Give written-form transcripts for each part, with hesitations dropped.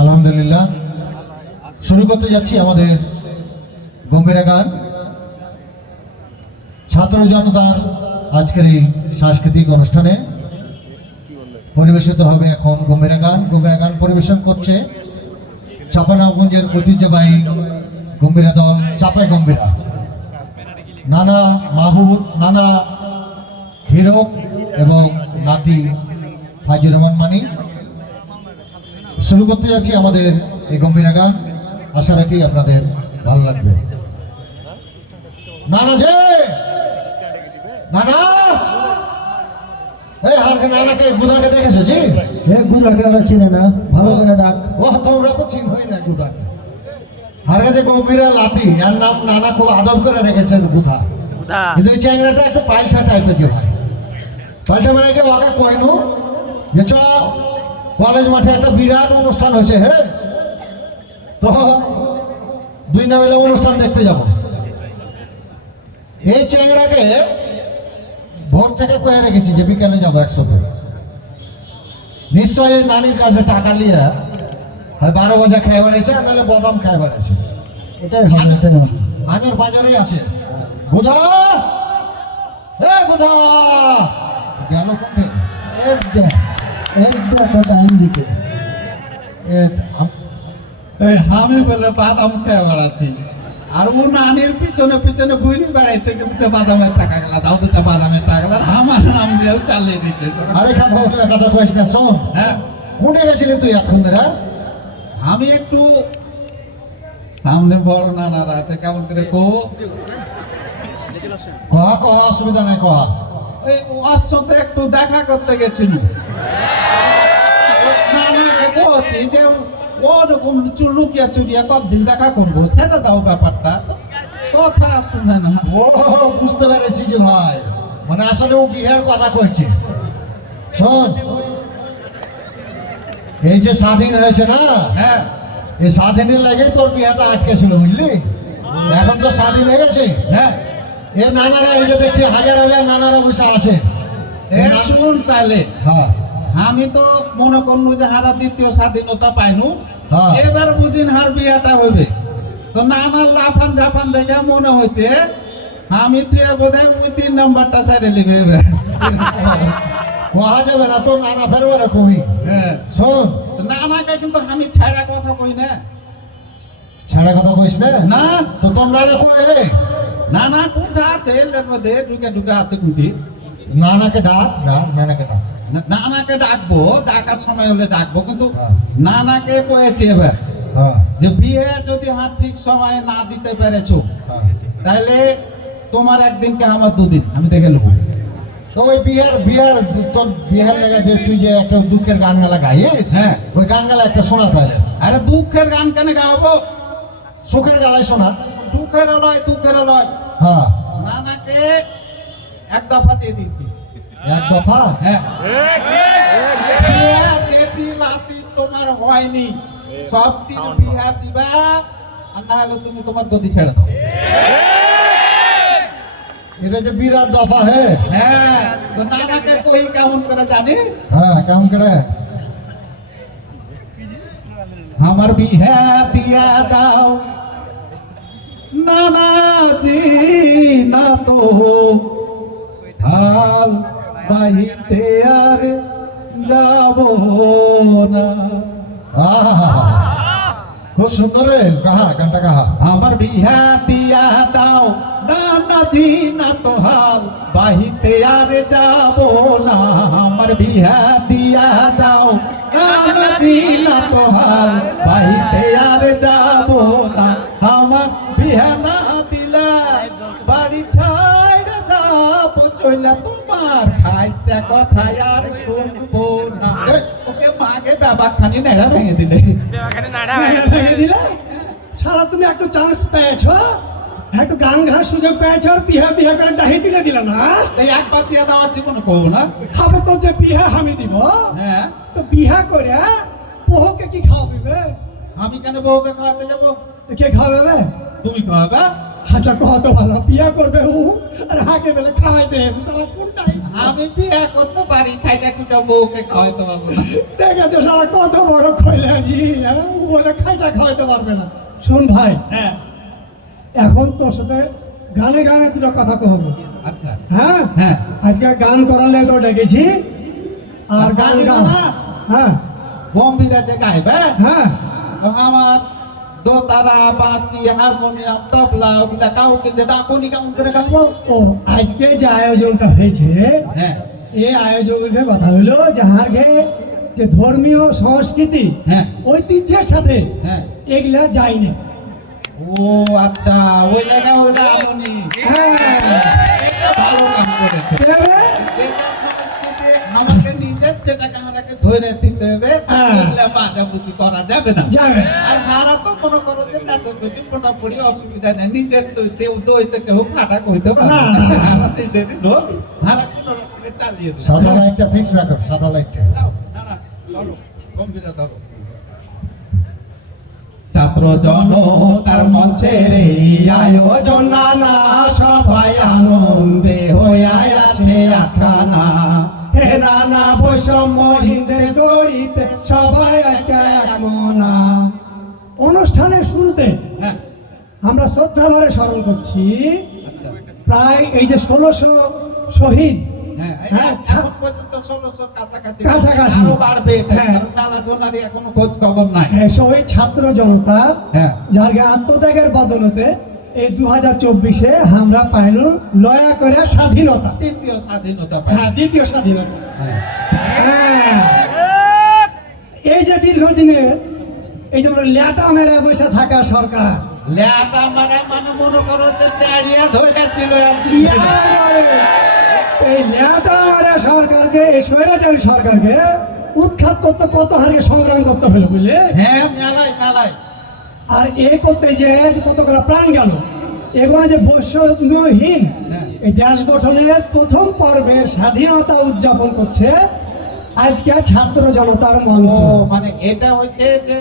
আলহামদুলিল্লাহ। শুরু করতে যাচ্ছি আমাদের গম্ভীরা গান। ছাত্র জনতার আজকের এই সাংস্কৃতিক অনুষ্ঠানে পরিবেশিত হবে এখন গম্ভীরা গান। গম্ভীরা গান পরিবেশন করছে চাঁপাইনবাবগঞ্জের ঐতিহ্যবাহী গম্ভীরা দল চাপাই গম্ভীরা। নানা মাহবুব, নানা হিরক এবং নাতি ফাইজুর রহমান মানি। শুরু করতে যাচ্ছি আমাদের এই গম্ভীরা গান। আশা রাখি আপনাদের ভালো লাগবে। নানা যে নানা, এই হারকে নানাকে গুদাকে দেখেছো জি? গুদাকে ওরা চিনে না, ভালো করে ডাক। ও তোমরা তো চিনই না গুদাকে। হার কাছে গম্ভীরা লাথি, এর নাম নানা খুব আদর করে রেখেছেন গুধা। কিন্তু এই চ্যাংড়াটা একটু পাল্টা টাইপের যে ভাই, পাল্টা মানে কি ওকে কইনু যে চ কলেজ মাঠে একটা বিরাট অনুষ্ঠান হয়েছে, হ্যাঁ তো দুই না মিলে অনুষ্ঠান দেখতে যাব। এই চ্যাংড়াকে ভোর থেকে কয়ে রেখেছি যে বিকালে যাবো একসাথে। নিশ্চয়ই নানির কাছে টাকা নিয়ে হয় 12 বাজা খেয়ে বেড়েছে, আর নাহলে বদাম খেয়ে বেড়েছে। এটাই হবে, এটাই হবে। আজের বাজারেই আছে বুধা। এ বুধা গেল কোনটা? তো টাইম দিকে আমি বলে বাদাম খেয়ে বেড়াচ্ছি, আর ও নানির পিছনে পিছনে ঘুরে বেড়াইছে। দুটো বাদামের টাকা গেল, দাও দুটো বাদামের টাকা গেল, আমার নাম দিয়েও চালিয়ে দিচ্ছে। আরে খাবো কথা কইস না, শোন। হ্যাঁ, কোনটা গেছিলি তুই এখন? আমি একটু সামনে বড় নানার হাতে কেমন করে কহ অসুবিধা নাই কহ। ওই ওর সাথে একটু দেখা করতে গেছিল। নানাকে বলছি যে ওরকম লুকিয়া চুরিয়া কতদিন দেখা করবো, সেটা দাও ব্যাপারটা। কথা শুনে না। ও বুঝতে পেরেছি যে ভাই, মানে আসলে ও বিয়ের কথা কইছে। শোন, এই যে স্বাধীন হয়েছে না, হ্যাঁ, এই স্বাধীনের লাগেই তোর বিয়েটা আটকে ছিল, বুঝলি? এখন তো স্বাধীন হয়ে গেছে। হ্যাঁ, এর নানারা এই যে দেখছি হাজার হাজার নানারা বসে আছে। শুন তাহলে, হ্যাঁ আমি তো মনে করবো যে হারা দ্বিতীয় স্বাধীনতা পাইনু, হ্যাঁ। এবার বুঝিন হার বিয়াটা হইবে। তো নানার লাফান ঝাফান দেখে মনে হয়েছে আমি তুই বোধ হয় ওই 3 নম্বরটা সাইডে লিখে কোয়া যাবে না, তোর নানা ফেরো এরকমই। হ্যাঁ, শোন, নানাকে কিন্তু আমি ছাড়া কথা কই না। ছাড়া কথা কইস না। না, তো তোর নানা কই? নানা কোথা আছে এর মধ্যে ঢুকে ঢুকে আছে কুটি। নানাকে ডাক না, নানাকে ডাক। নানাকে ডাকবো, ডাকার সময় হলে ডাকবো, কিন্তু হ্যাঁ। নানাকে কয়েছি এবার হ্যাঁ যে বিয়ে যদি হাত ঠিক সময়ে না দিতে পেরেছো, হ্যাঁ। তাহলে তোমার একদিনকে আমার 2 দিন আমি দেখে নেবো। তো ওই বিহার তোর বিহার লাগা যে তুই যে একটা দুঃখের গান গালা গাইস, হ্যাঁ। ওই গান গালা একটা শোনা তাহলে। আরে দুঃখের গান কেন গাওয়াবো? সুখের গালাই শোনা। সুখেরও নয়, দুঃখেরও নয়। হ্যাঁ, নানাকে এক দফা দিয়ে দিয়েছি। এক দফা। হ্যাঁ, বিয়া যেটি লাতি তোমার হয়নি, সব দিন বিয়া দিবা, আর না হলে তুমি তোমার গদি ছেড়ে দাও। এটা যে বিরাট দফা। হ্যাঁ, তো নানাকে কই কেমন করে জানিস? হ্যাঁ, কেমন করে? আমার বিহা দিয়া দাও নানাজি, না তো হাল বাহিতে আর যাব না। আহা, খুব সুন্দর রে, কাহা গানটা কাহা। আমার বিহা দিয়া দাও নানাজি, না তো হাল বাহিতে আর যাব না। আমার বিহা দিয়া দাও নানাজি, না তো হাল বাহিতে আর যাব না। আমার বিহা না দিলা বাড়ি ছাইড়া যাব চইলা, তোমার খাইটা কথা আর শুনবো না। ওকে মাকে বাবা খানি নেড়া ভেঙে দিলে। ভেঙে দিলে সারা তুমি একটু চান্স পেয়েছ, একটু গান গাওয়ার সুযোগ পেয়েছ, আর বিহা বিহা করে ডাহি দিলে দিল না। এই একবার দিয়ে দেওয়ার জীবনে কবো না। খাবে তো যে বিহা আমি দিব, হ্যাঁ, তো বিহা করে পোহকে কি খাওয়াবে? আমি কেন বউকে খাওয়াতে যাবো? কে খাওয়াবে? তুমি খাওয়াবে? আচ্ছা কত ভালো বিয়া করবে ও আর হাকে বেলা খাওয়াই দে সারা কোনটাই আমি বিয়ে করতে পারি, খাইটা কুটা বউকে খাওয়াইতে পারবো না। দেখে তো সারা কত বড় খইলে আছি ও বলে খাইটা খাওয়াইতে পারবে না। শোন ভাই, হ্যাঁ এখন তোর সাথে গানে গানে দুটো কথা কহবো। আচ্ছা হ্যাঁ হ্যাঁ আজকে গান করালে তো ডেকেছি আর গান গান গাও। না? হ্যাঁ গম্ভীরা যে গাইবে, হ্যাঁ আমার দোতারা, বাঁশি, হারমোনিয়াম, তবলা ওগুলা কাউকে যে ডাকুনি কেমন করে গাবো? ও আজকে যে আয়োজনটা হয়েছে হ্যাঁ এই আয়োজনের কথা হলো যে হারগে যে ধর্মীয় সংস্কৃতি হ্যাঁ ঐতিহ্যের সাথে হ্যাঁ। এগুলা যায় না। ও আচ্ছা, ওই লাগা ওইটা আনুনি। হ্যাঁ এটা ভালো কাম করেছে। এবারে যেটা সংস্কৃতি আমাকে নিজে সেটাকে আমাকে ধরে দিতে হবে, হ্যাঁ। এগুলা বাজাবুজি করা যাবে না। যাবে আর ভাড়া তো মনে করো যে দেশের বেটি মোটামুটি অসুবিধা নেই, নিজের দইতে কেউ ফাটা কইতে পারে না, না। না। আমার নিজেরই লোক, ভাড়া কোনো রকমে চালিয়ে দেবো। সাদা লাইটটা ফিক্স রাখো, সাদা লাইটটা। দাও, না, না, ধরো, গম্ভীরা ধরো। ছাত্র জনতার মঞ্চের এই আয়োজন নানা, সবাই আনন্দে হয়ে আছে আখানা। হে নানা বৈষম্যহীনদের গড়িতে সবাই একা এক মনা। অনুষ্ঠানের শুরুতে হ্যাঁ আমরা শ্রদ্ধা ভরে স্মরণ করছি আচ্ছা প্রায় এই যে 1600 শহীদ। হ্যাঁ, হ্যাঁ, এখন পর্যন্ত 1600 কাছাকাছি। কাছাকাছি। আরো বাড়বে এটা, হ্যাঁ। কারণ মেলা জনারই এখনো খোঁজ খবর নাই। শহীদ ছাত্র জনতা হ্যাঁ। যার আত্মত্যাগের বদলতে এই 2024-এ আমরা পাইল লয়া করে স্বাধীনতা। তৃতীয় স্বাধীনতা পাই। হ্যাঁ দ্বিতীয় স্বাধীনতা। হ্যাঁ। হ্যাঁ এই যে দীর্ঘদিনের এই যে আমরা ল্যাটা মেরে বসে থাকা সরকার ল্যাটা মারা মানে মনে করো যে ট্যাড়িয়া ধরেছিল ইয়ারে, এই ল্যাটা মেরে সরকারকে এই স্বৈরাচারী সরকারকে উৎখাত করতে কত হারে সংগ্রাম করতে হলো বুঝলে। হ্যাঁ মেলায় মেলায়। আর এ করতে যে কতগুলো প্রাণ গেল, এগুলো যে বৈষম্যহীন হ্যাঁ। এই দেশ গঠনের প্রথম পর্বের স্বাধীনতা উদযাপন করছে আজকে ছাত্র জনতার মঞ্চ। ও মানে এটা হচ্ছে যে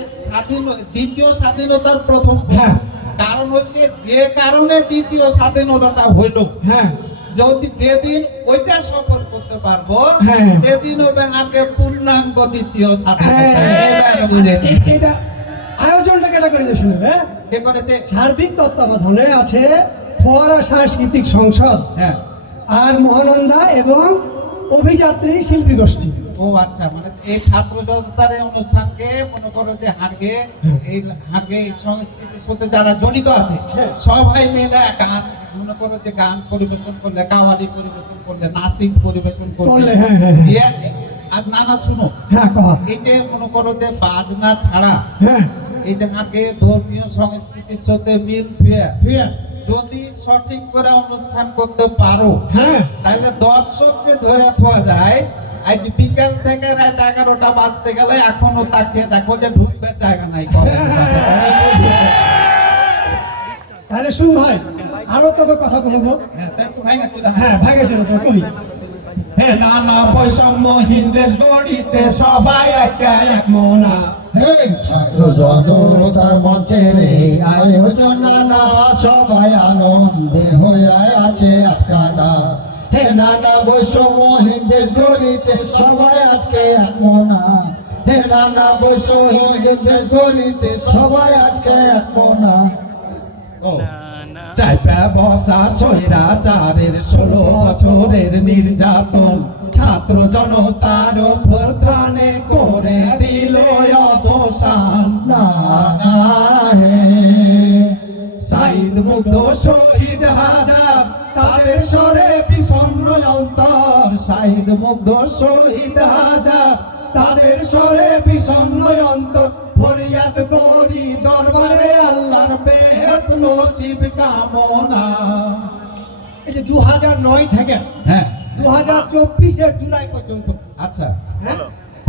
দ্বিতীয় স্বাধীনতার প্রথম। হ্যাঁ কারণ হচ্ছে যে কারণে দ্বিতীয় স্বাধীনতাটা হইল, হ্যাঁ যদি যেদিন ওইটা সফল করতে পারবো, হ্যাঁ। সেদিন হবে আগে পূর্ণাঙ্গ দ্বিতীয় স্বাধীনতা। হ্যাঁ, এবারে বুঝেছি। এটা আয়োজনটা কেটা করেছে শুনে। হ্যাঁ কে করেছে? সার্বিক তত্ত্বাবধানে আছে ফোয়ারা সাংস্কৃতিক সংসদ হ্যাঁ। আর মহানন্দা এবং অভিযাত্রী শিল্পী গোষ্ঠী। ও আচ্ছা, মানে এই ছাত্র জনতার এই অনুষ্ঠানকে মনে করো যে হারগে এই সংস্কৃতির সাথে যারা জড়িত আছে হ্যাঁ। সবাই মিলে গান মনে করো যে গান পরিবেশন করলে, কাওয়ালি পরিবেশন করলে, নাসিক পরিবেশন করলে, করলে, হ্যাঁ, হ্যাঁ, হ্যাঁ। দিয়ে আর নানা শুনো হ্যাঁ কহ। এই যে মনে করো যে বাজনা ছাড়া হ্যাঁ এই যে হারগে ধর্মীয় সংস্কৃতির সাথে মিল থুয়ে ঠিক আছে। যদি সঠিক করে অনুষ্ঠান করতে পারো, হ্যাঁ তাহলে দর্শক যে ধরে থাকা যায়, আজ বিকাল থেকে রাত 11টা বাজতে গেলে এখনো তাকিয়ে দেখো যে ঢুকবে জায়গা নাই। তাহলে শুন ভাই, আরো তোকে কথা বলবো। হ্যাঁ ভাইয়া চলো তো কই। হে নানা বৈষম্যহীন দেশ গড়িতে সবাই একা এক মনা। এই ছাত্র জনতার মঞ্চের এই আয়োজন নানা, সবাই আনন্দে হয়ে আছে আটকানা। হে নানা বৈষম্যহীন দেশ গড়িতে সবাই আজকে এক মনা। হে নানা বৈষম্যহীন দেশ গড়িতে সবাই আজকে এক মনা। চাইপা বসা স্বৈরাচারের 16 বছরের নির্যাতন ছাত্র জনতার উপর ধানে করে দিল অবসান। না না হে শহীদ মুগ্ধ শহীদ হাজার, তাদের সরে বিষণ্ণ অন্তর। শহীদ মুগ্ধ শহীদ হাজার, তাদের সরে বিষণ্ণ অন্তর। ফরিয়াদ করি দরবারে আল্লাহর বেহেশত নসিব কামনা। এই যে 2009 থেকে হ্যাঁ 2024-এর জুলাই পর্যন্ত আচ্ছা হ্যাঁ,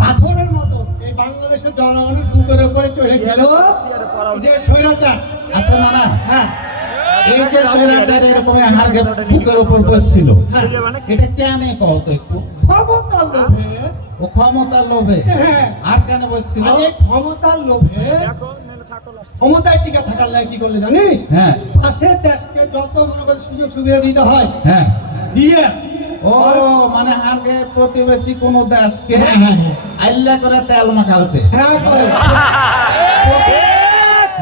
পাথরের মতো এই বাংলাদেশের জনগণের বুকের উপরে চড়েছিল এই যে স্বৈরাচার। আচ্ছা না না, হ্যাঁ এই যে স্বৈরাচার এরকম হারকে বুকের উপর বসছিল, হ্যাঁ এটা কেন কত একটু? ক্ষমতার লোভে। ও ক্ষমতার লোভে। হ্যাঁ। আর কেন বসছিল? আর এই ক্ষমতার লোভে ক্ষমতায় টিকা থাকার লাগে কি করলে জানিস? হ্যাঁ পাশের দেশকে যত মনে করে সুযোগ সুবিধা দিতে হয় হ্যাঁ দিয়ে ও মানে আগে প্রতিবেশী কোন দেশকে হ্যাঁ, হ্যাঁ, হ্যাঁ। আইল্লা করে তেল মাখালছে হ্যাঁ করে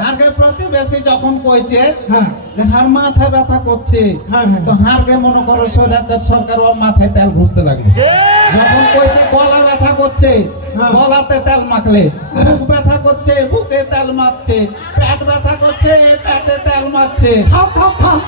আগে প্রতিবেশী যখন কইছে হ্যাঁ যে হার মাথা ব্যথা করছে হ্যাঁ, হ্যাঁ। তো হারকে মনে করো স্বৈরাচার সরকার ও মাথায় তেল ঘুষতে লাগলো যখন কইছে গলা ব্যথা করছে হ্যাঁ। গলাতে তেল মাখলে বুক ব্যথা করছে বুকে তেল মাখছে পেট ব্যথা করছে পেটে তেল মাখছে থাম থাম থাম।